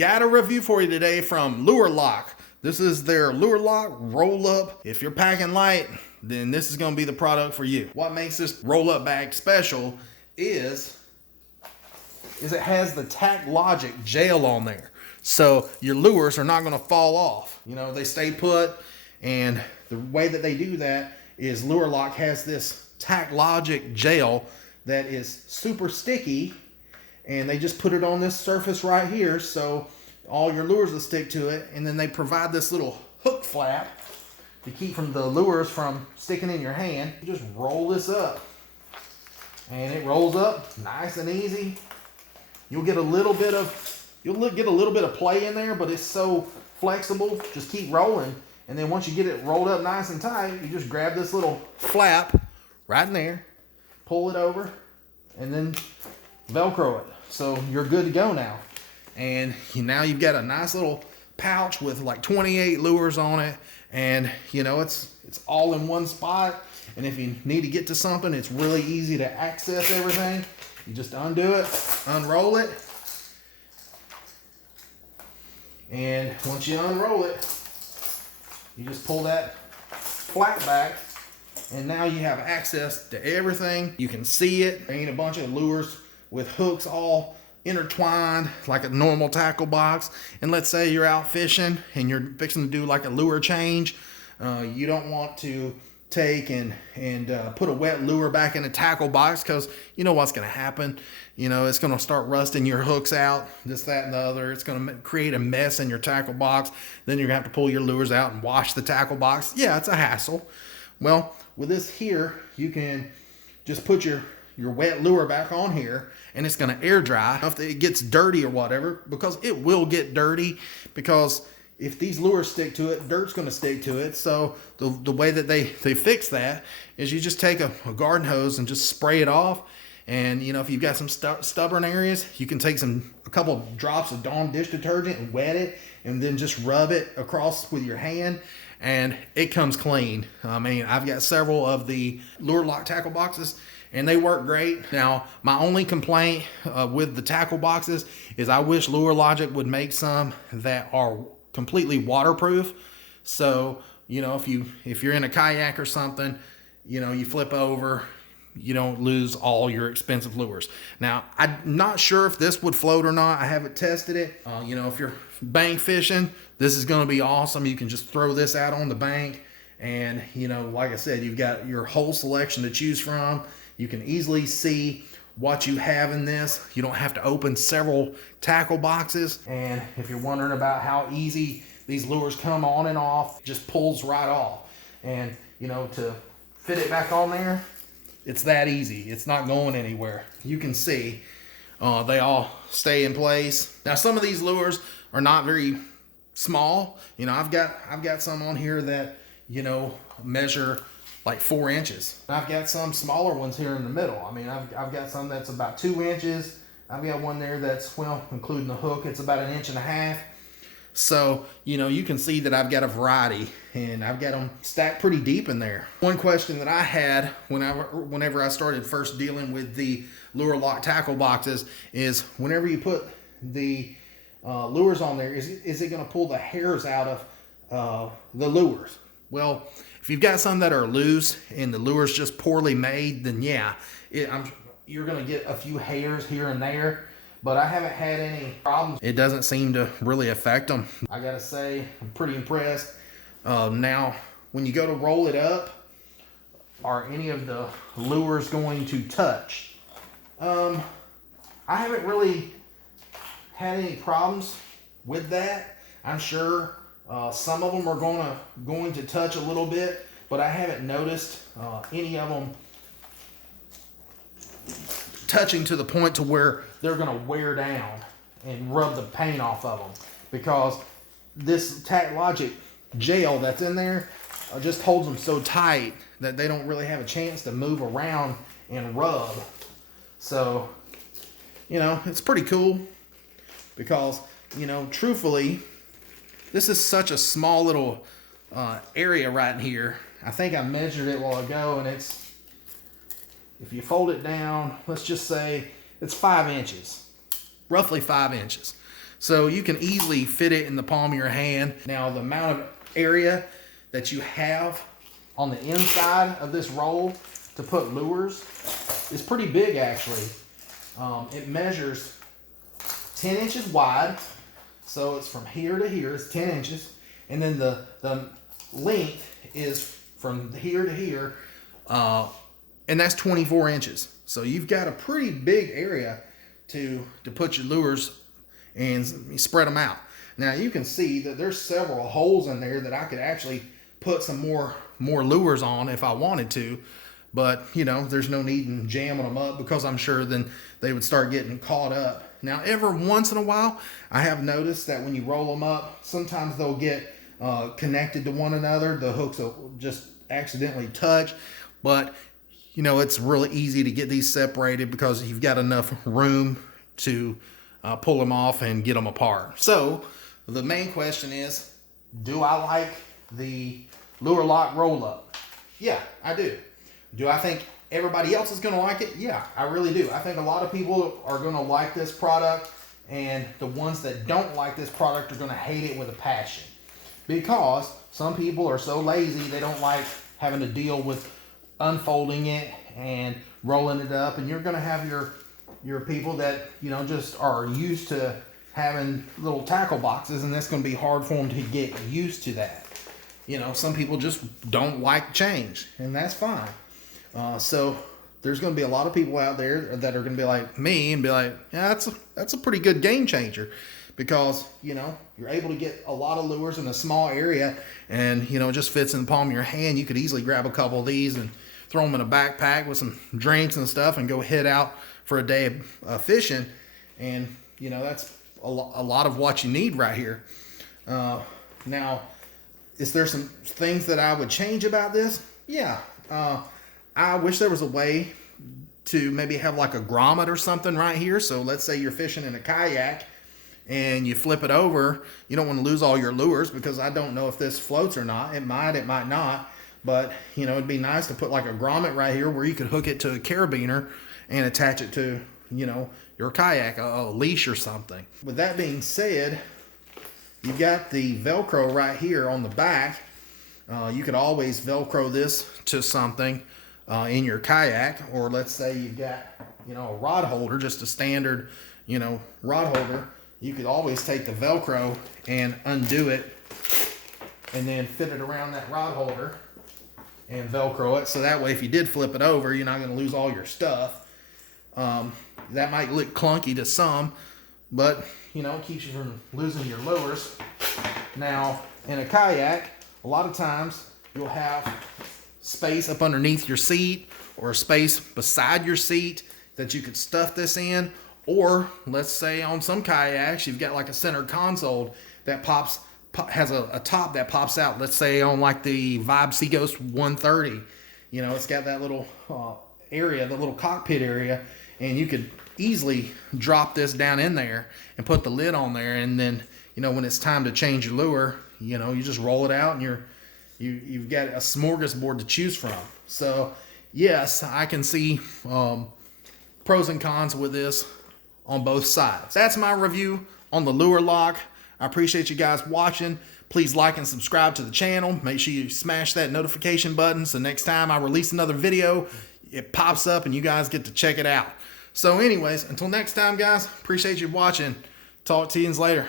Got a review for you today from Lure Lock. This is their Lure Lock roll up. If you're packing light, then this is going to be the product for you. What makes this roll up bag special is it has the Tack Logic gel on there. So your lures are not going to fall off. You know, they stay put, and the way that they do that is Lure Lock has this Tack Logic gel that is super sticky, and they just put it on this surface right here so all your lures will stick to it. And then they provide this little hook flap to keep the lures from sticking in your hand. You just roll this up and it rolls up nice and easy. You'll get a little bit of play in there, but it's so flexible. Just keep rolling, and then once you get it rolled up nice and tight, you just grab this little flap right in there, pull it over, and then Velcro it. So you're good to go now. And now you've got a nice little pouch with like 28 lures on it, and you know it's all in one spot. And if you need to get to something, it's really easy to access everything. You just undo it, unroll it, and once you unroll it, you just pull that flap back, and now you have access to everything. You can see it. There ain't a bunch of lures with hooks all intertwined like a normal tackle box. And let's say you're out fishing and you're fixing to do like a lure change. You don't want to take and put a wet lure back in a tackle box, because you know what's going to happen. You know, it's going to start rusting your hooks out, this, that, and the other. It's going to create a mess in your tackle box. Then you're going to have to pull your lures out and wash the tackle box. Yeah, it's a hassle. Well, with this here, you can just put your wet lure back on here, and it's going to air dry. If it gets dirty or whatever, because it will get dirty, because if these lures stick to it, dirt's going to stick to it. So the way that they fix that is you just take a garden hose and just spray it off. And you know, if you've got some stubborn areas, you can take a couple drops of Dawn dish detergent and wet it, and then just rub it across with your hand, and it comes clean. I mean, I've got several of the Lure Lock tackle boxes, and they work great. Now, my only complaint with the tackle boxes is I wish Lure Logic would make some that are completely waterproof. So, you know, if you're in a kayak or something, you know, you flip over, you don't lose all your expensive lures. Now, I'm not sure if this would float or not. I haven't tested it. You know, if you're bank fishing, this is going to be awesome. You can just throw this out on the bank, and you know, like I said, you've got your whole selection to choose from. You can easily see what you have in this. You don't have to open several tackle boxes. And if you're wondering about how easy these lures come on and off, just pulls right off. And you know, to fit it back on there, it's that easy. It's not going anywhere. You can see they all stay in place. Now, some of these lures are not very small. You know, I've got some on here that, you know, measure like 4 inches. I've got some smaller ones here in the middle. I mean, I've got some that's about 2 inches. I've got one there that's, well, including the hook, it's about 1.5 inches. So, you know, you can see that I've got a variety, and I've got them stacked pretty deep in there. One question that I had whenever I started first dealing with the Lure Lock tackle boxes is, whenever you put the lures on there, is it going to pull the hairs out of the lures? Well, if you've got some that are loose and the lure's just poorly made, then yeah, you're going to get a few hairs here and there, but I haven't had any problems. It doesn't seem to really affect them. I got to say, I'm pretty impressed. Now, when you go to roll it up, are any of the lures going to touch? I haven't really had any problems with that. I'm sure some of them are going to touch a little bit, but I haven't noticed any of them touching to the point to where they're going to wear down and rub the paint off of them, because this Tack Logic gel that's in there just holds them so tight that they don't really have a chance to move around and rub. So, you know, it's pretty cool, because, you know, truthfully, this is such a small little area right in here. I think I measured it a while ago, and it's, if you fold it down, let's just say it's 5 inches, roughly 5 inches. So you can easily fit it in the palm of your hand. Now the amount of area that you have on the inside of this roll to put lures is pretty big actually. It measures 10 inches wide. So it's from here to here, it's 10 inches. And then the length is from here to here, and that's 24 inches. So you've got a pretty big area to put your lures and spread them out. Now you can see that there's several holes in there that I could actually put some more lures on if I wanted to, but you know, there's no need in jamming them up because I'm sure then they would start getting caught up. Now every once in a while, I have noticed that when you roll them up, sometimes they'll get connected to one another. The hooks will just accidentally touch, but you know, it's really easy to get these separated because you've got enough room to pull them off and get them apart. So the main question is, do I like the lure lock roll up? Yeah, I do. Do I think everybody else is going to like it? Yeah, I really do. I think a lot of people are going to like this product, and the ones that don't like this product are going to hate it with a passion, because some people are so lazy they don't like having to deal with unfolding it and rolling it up. And you're going to have your people that, you know, just are used to having little tackle boxes, and that's going to be hard for them to get used to that. You know, some people just don't like change, and that's fine. So there's going to be a lot of people out there that are going to be like me and be like, yeah, that's a pretty good game changer, because, you know, you're able to get a lot of lures in a small area, and, you know, it just fits in the palm of your hand. You could easily grab a couple of these and throw them in a backpack with some drinks and stuff and go head out for a day of fishing. And, you know, that's a lot of what you need right here. Now, is there some things that I would change about this? Yeah. I wish there was a way to maybe have like a grommet or something right here. So let's say you're fishing in a kayak and you flip it over. You don't want to lose all your lures, because I don't know if this floats or not. It might not. But, you know, it'd be nice to put like a grommet right here where you could hook it to a carabiner and attach it to, you know, your kayak, a leash or something. With that being said, you got the Velcro right here on the back. You could always Velcro this to something in your kayak, or let's say you've got, you know, a rod holder, just a standard, you know, rod holder. You could always take the Velcro and undo it and then fit it around that rod holder and Velcro it. So that way, if you did flip it over, you're not going to lose all your stuff. That might look clunky to some, but, you know, it keeps you from losing your lures. Now, in a kayak, a lot of times you'll have space up underneath your seat or a space beside your seat that you could stuff this in. Or let's say on some kayaks, you've got like a center console that has a top that pops out. Let's say on like the Vibe Seaghost 130, you know, it's got that little area, the little cockpit area, and you could easily drop this down in there and put the lid on there. And then, you know, when it's time to change your lure, you know, you just roll it out and you've got a smorgasbord to choose from. So yes, I can see pros and cons with this on both sides. That's my review on the lure lock. I appreciate you guys watching. Please like and subscribe to the channel. Make sure you smash that notification button so next time I release another video, it pops up and you guys get to check it out. So anyways, until next time, guys, appreciate you watching. Talk to you later.